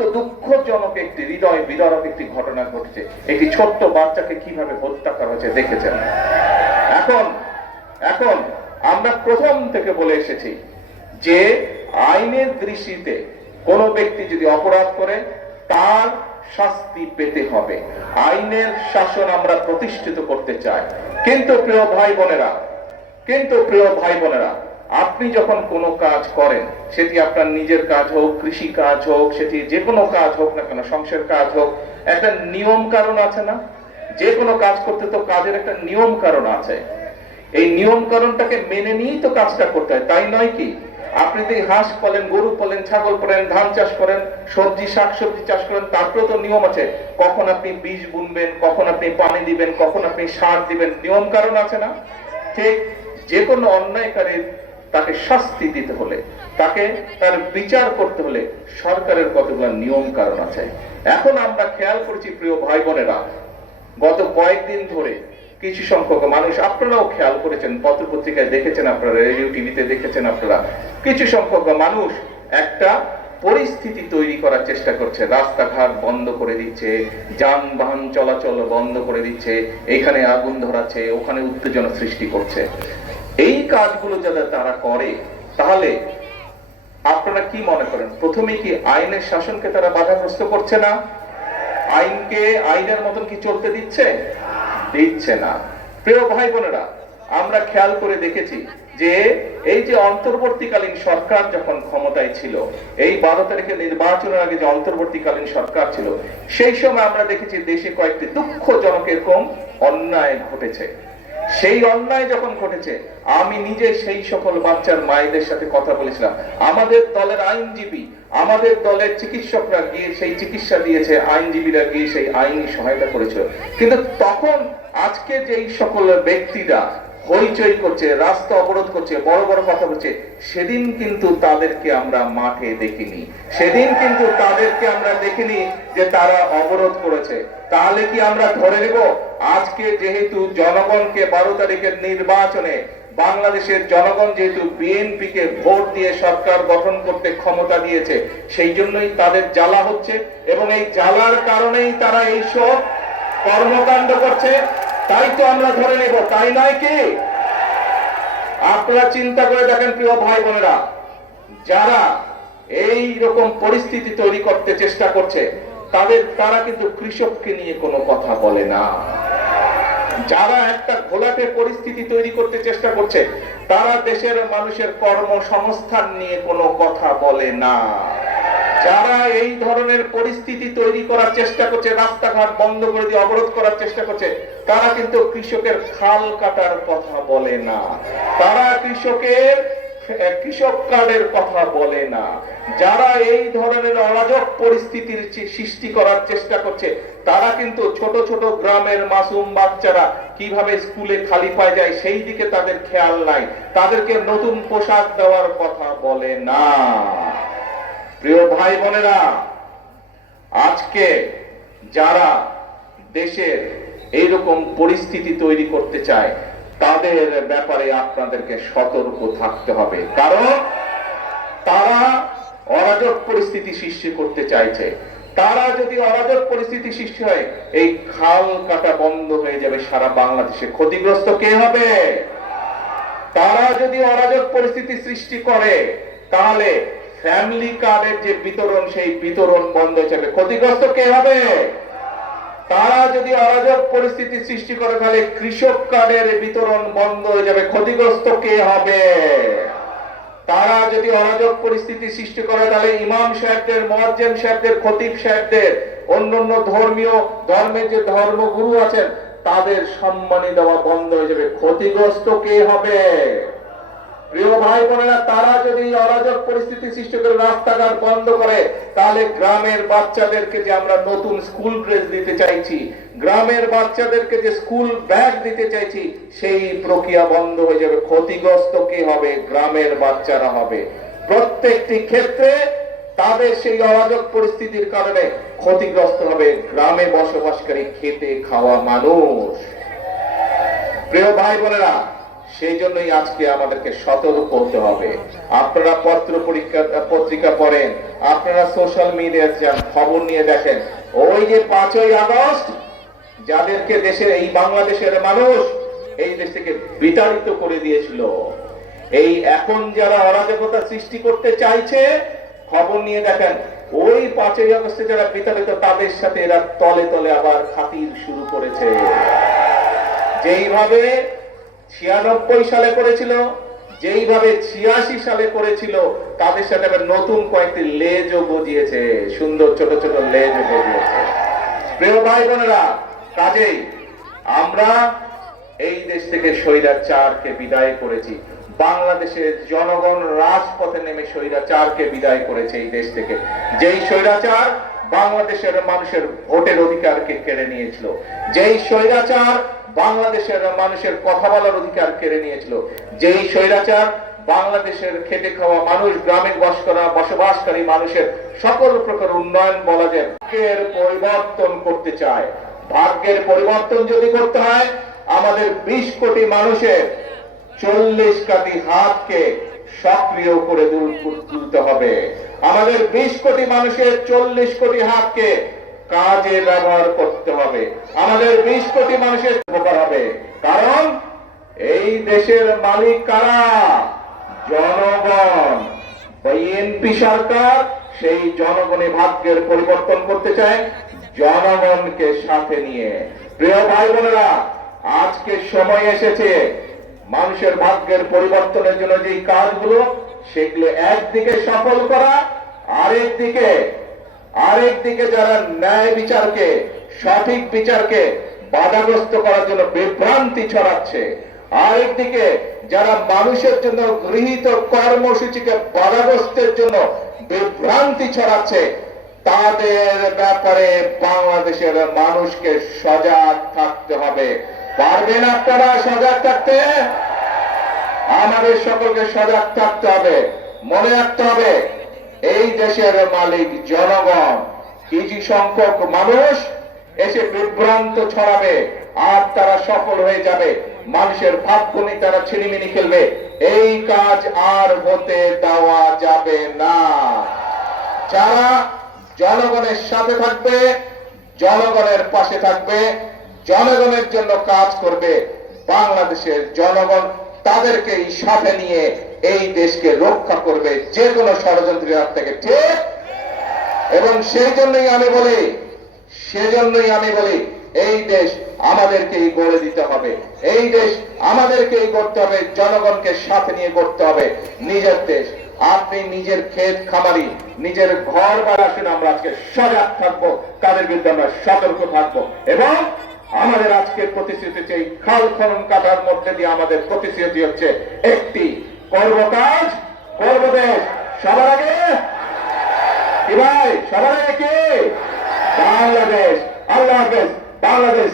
অত্যন্ত দুঃখজনক একটি হৃদয় বিদারক একটি ঘটনা ঘটেছে। একটি ছোট্ট বাচ্চাকে কিভাবে হত্যা করা হয়েছে দেখেছেন। এখন এখন আমরা প্রথম থেকে বলে এসেছি যে আইনের দৃষ্টিতে কোনো ব্যক্তি যদি অপরাধ করে তার শাস্তি পেতে হবে। আইনের শাসন আমরা প্রতিষ্ঠিত করতে চাই। কিন্তু প্রিয় ভাই বোনেরা, আপনি যখন কোনো কাজ করেন, সেটি আপনার নিজের কাজ হোক, কৃষি কাজ হোক, সেটি যে কোনো কাজ হোক না কেন, সংসার কাজ হোক, একটা নিয়ম কারণ আছে না? যে কোনো কাজ করতে তো কাজের একটা নিয়ম কারণ আছে। এই নিয়ম কারণটাকে মেনে নিয়েই তো কাজটা করতে হয়, তাই নয় কি? আপনি যদি হাঁস পালেন, গরু পালেন, ছাগল পালেন, ধান চাষ করেন, সবজি শাকসবজি চাষ করেন, তারপরেও তো নিয়ম আছে। কখন আপনি বীজ বুনবেন, কখন আপনি পানি দিবেন, কখন আপনি সার দিবেন, নিয়ম কারণ আছে না? ঠিক যে কোনো অন্যায়কারীর তাকে শাস্তি দিতে হলে, তাকে তার বিচার করতে হলে সরকারের কতগুলো নিয়ম কারণ আছে। এখন আমরা খেয়াল করেছি প্রিয় ভাই বোনেরা, গত কয়েকদিন ধরে কিছু সংখ্যক মানুষ, আপনারাও খেয়াল করেছেন, পত্রপত্রিকায় দেখেছেন, আপনারা রেডিও টিভিতে দেখেছেন, আপনারা কিছু সংখ্যক মানুষ একটা পরিস্থিতি তৈরি করার চেষ্টা করছে। রাস্তাঘাট বন্ধ করে দিচ্ছে, যানবাহন চলাচল বন্ধ করে দিচ্ছে, এখানে আগুন ধরাচ্ছে, ওখানে উত্তেজনা সৃষ্টি করছে। এই কাজগুলো যারা তারা করে, তাহলে আপনারা কি মনে করেন, প্রথমে কি আইনের শাসনকে তারা বাধাগ্রস্ত করছে না? আইনকে আইনের মতন কি চলতে দিচ্ছে না। প্রিয় ভাই বোনেরা, আমরা খেয়াল করে দেখেছি যে এই যে অন্তর্বর্তীকালীন সরকার যখন ক্ষমতায় ছিল, এই 12 তারিখে নির্বাচনের আগে যে অন্তর্বর্তীকালীন সরকার ছিল, সেই সময় আমরা দেখেছি দেশে কয়েকটি দুঃখজনক এরকম অন্যায় ঘটেছে। সেই অন্যায় যখন ঘটেছে, আমি নিজে সেই সকল বাচ্চার মায়েদের সাথে কথা বলেছিলাম। আমাদের দলের আইনজীবী, আমাদের দলের চিকিৎসকরা গিয়ে সেই চিকিৎসা দিয়েছে, আইনজীবীরা গিয়ে সেই আইনি সহায়তা করেছিল। কিন্তু তখন আজকে যেই সকল ব্যক্তিরা হইচই করছে, রাস্তা অবরোধ করছে, বড় বড় কথা বলছে, সেদিন কিন্তু তাদেরকে আমরা মাঠে দেখিনি। সেদিন কিন্তু তাদেরকে আমরা দেখিনি যে তারা অবরোধ করেছে। তাহলে কি আমরা ধরে নেব আজকে যেহেতু জনগণকে 12 তারিখের নির্বাচনে বাংলাদেশের জনগণ যেহেতু বিএনপিকে ভোট দিয়ে সরকার গঠন করতে ক্ষমতা দিয়েছে, সেই জন্যই তাদের জ্বালা হচ্ছে এবং এই জ্বালার কারণেই তারা এইসব কর্মকাণ্ড করছে, তাই তো আমরা ধরে নেব, তাই নয় কি? আপনারা চিন্তা করে দেখেন প্রিয় ভাই বোনেরা, যারা এই রকম পরিস্থিতি তৈরি করতে চেষ্টা করছে, তারা কিন্তু কৃষককে নিয়ে কোনো কথা বলে না। যারা একটা ঘোলাটে পরিস্থিতি তৈরি করতে চেষ্টা করছে, তারা দেশের মানুষের কর্মসংস্থান নিয়ে কোনো কথা বলে না। যারা এই ধরনের পরিস্থিতি তৈরি করার চেষ্টা করছে, রাস্তাঘাট বন্ধ করে দিয়ে অবরোধ করার চেষ্টা করছে, তারা কিন্তু কৃষকের খাল কাটার কথা বলে না, তারা কৃষক কার্ডের কথা বলে না। যারা এই ধরনের অরাজক পরিস্থিতির সৃষ্টি করার চেষ্টা করছে, তারা কিন্তু ছোট ছোট গ্রামের মাসুম বাচ্চারা কিভাবে স্কুলে খালি পায় যায় সেই দিকে তাদের খেয়াল নাই, তাদেরকে নতুন পোশাক দেওয়ার কথা বলে না। প্রিয় ভাই বোনেরা, আজকে যারা দেশের এইরকম পরিস্থিতি তৈরি করতে চায়, তাদের ব্যাপারে আপনাদেরকে সতর্ক থাকতে হবে, কারণ তারা অরাজক পরিস্থিতি সৃষ্টি করতে চাইছে। তারা যদি অরাজক পরিস্থিতি সৃষ্টি হয়, এই খাল কাটা বন্ধ হয়ে যাবে সারা বাংলাদেশে। ক্ষতিগ্রস্ত কে হবে? তারা যদি অরাজক পরিস্থিতি সৃষ্টি করে, তাহলে ফ্যামিলি কার্ডের যে বিতরণ, সেই বিতরণ বন্ধ হয়ে যাবে। ক্ষতিগ্রস্ত কে হবে? তারা যদি অরাজক পরিস্থিতি সৃষ্টি করে, তাহলে কৃষক কার্ডের বিতরণ বন্ধ হয়ে যাবে। ক্ষতিগ্রস্ত কে হবে? তারা যদি অরাজক পরিস্থিতি সৃষ্টি করে, তাহলে ইমাম সাহেবদের, মুয়াজ্জিন সাহেবদের, খতিব সাহেবদের, অন্যান্য ধর্মের যে ধর্মগুরু আছেন, তাদের সম্মানী দেওয়া বন্ধ হয়ে যাবে। ক্ষতিগ্রস্ত কে হবে? প্রিয় ভাই বোনেরা, তারা যদি অরাজক পরিস্থিতি সৃষ্টি করে রাস্তাঘাট বন্ধ করে, তাহলে গ্রামের বাচ্চাদেরকে যে আমরা নতুন স্কুল ড্রেস দিতে চাইছি, গ্রামের বাচ্চাদেরকে যে স্কুল ব্যাগ দিতে চাইছি, সেই প্রক্রিয়া বন্ধ হয়ে যাবে। ক্ষতিগ্রস্ত কে হবে? গ্রামের বাচ্চারা হবে। প্রত্যেকটি ক্ষেত্রে তাদের সেই অরাজক পরিস্থিতির কারণে ক্ষতিগ্রস্ত হবে গ্রামে বসবাসকারী খেটে খাওয়া মানুষ। প্রিয় ভাই বোনেরা, সেই জন্যই আজকে আমাদেরকে সতর্ক হতে হবে। আপনারা পত্রিকা পড়েন, আপনারা সোশ্যাল মিডিয়ায় যান, খবর নিয়ে দেখেন, ওই যে 5ই আগস্ট যাদেরকে দেশের এই বাংলাদেশের মানুষ এই দেশ থেকে বিতাড়িত করে দিয়েছিল, এই এখন যারা অরাজকতা সৃষ্টি করতে চাইছে, খবর নিয়ে দেখেন ওই 5ই আগস্টে যারা বিতাড়িত তাদের সাথে এরা তলে তলে আবার খাতির শুরু করেছে। যেইভাবে 96 সালে করেছিল, যেইভাবে 86 সালে করেছিল, তাদের সাথে আবার নতুন কয়েকটি লেজও গজিয়েছে, সুন্দর ছোট ছোট লেজও গজিয়েছে। প্রিয় ভাই বোনেরা, কাজেই আমরা এই দেশ থেকে স্বৈরাচারকে বিদায় করেছি। বাংলাদেশের জনগণ রাজপথে নেমে স্বৈরাচারকে বিদায় করেছে এই দেশ থেকে। যেই স্বৈরাচার বাংলাদেশের মানুষের ভোটের অধিকারকে কেড়ে নিয়েছিল, যেই স্বৈরাচার বাংলাদেশের মানুষের কথা বলার অধিকার কেড়ে নিয়েছিল, যেই স্বৈরাচার বাংলাদেশের খেটে খাওয়া মানুষ, গ্রামে বসবাসকারী মানুষের সকল প্রকার উন্নয়ন বলা যায় ভাগ্যের পরিবর্তন করতে চায়। ভাগ্যের পরিবর্তন যদি করতে হয়, আমাদের 20 কোটি মানুষের 40 কোটি হাতকে সক্রিয় করে তুলতে হবে। আমাদের 20 কোটি মানুষের 40 কোটি হাতকে কাজে ব্যবহার করতে হবে। আমাদের 20 কোটি মানুষের উপকার হবে। কারণ এই দেশের মালিক কারা? জনগণ। বিএনপি সরকার সেই জনগণের ভাগ্যের পরিবর্তন করতে চায় জনগণকে সাথে নিয়ে। প্রিয় ভাই বোনেরা, আজকে সময় এসেছে মানুষের ভাগ্যের পরিবর্তনের জন্য যে কাজগুলো, সেগুলো একদিকে সফল করা, আরেকদিকে যারা ন্যায় বিচারকে, সঠিক বিচারকে বাধাগ্রস্ত করার জন্য বিভ্রান্তি ছড়াচ্ছে, আরেকদিকে যারা মানুষের জন্য গৃহীত কর্মসূচিকে বাধাগ্রস্তের জন্য বিভ্রান্তি ছড়াচ্ছে, তাদের ব্যাপারে বাংলাদেশের মানুষকে সজাগ থাকতে হবে। পারবেন আপনারা সজাগ থাকতে? আমাদের সকলকে সজাগ থাকতে হবে। মনে রাখতে হবে, এই দেশের মালিক জনগণ। কিছু সংখ্যক মানুষ এসে বিভ্রান্ত ছড়াবে আর তারা সফল হয়ে যাবে, মানুষের ভাগ্য নিয়ে তারা ছিনিমিনি খেলবে। এই কাজ আর হতে দেওয়া যাবে না। যারা জনগণের সাথে থাকবে, জনগণের পাশে থাকবে, জনগণের জন্য কাজ করবে, বাংলাদেশের জনগণ তাদেরকেই সাথে নিয়ে এই দেশকে রক্ষা করবে যে কোনো ষড়যন্ত্রের হাত থেকে, ঠিক? এবং সেজন্যই আমি বলি এই দেশ আমাদেরকেই গড়ে দিতে হবে, এই দেশ আমাদেরকেই করতে হবে, জনগণকে সাথে নিয়ে করতে হবে নিজের দেশ। আপনি নিজের ক্ষেত খামারি, নিজের ঘর বাড়াসুন, আমরা আজকে সজাগ থাকবো, তাদের বিরুদ্ধে আমরা সতর্ক থাকবো। এবং আমাদের আজকের প্রতিশ্রুতি হচ্ছে, এই খাল খনন কাটার মধ্যে দিয়ে আমাদের প্রতিশ্রুতি হচ্ছে একটি, করব কাজ, করব দেশ। সবার আগে কি ভাই? সবার আগে কি? বাংলাদেশ। আল্লাহ হাফেজ। বাংলাদেশ।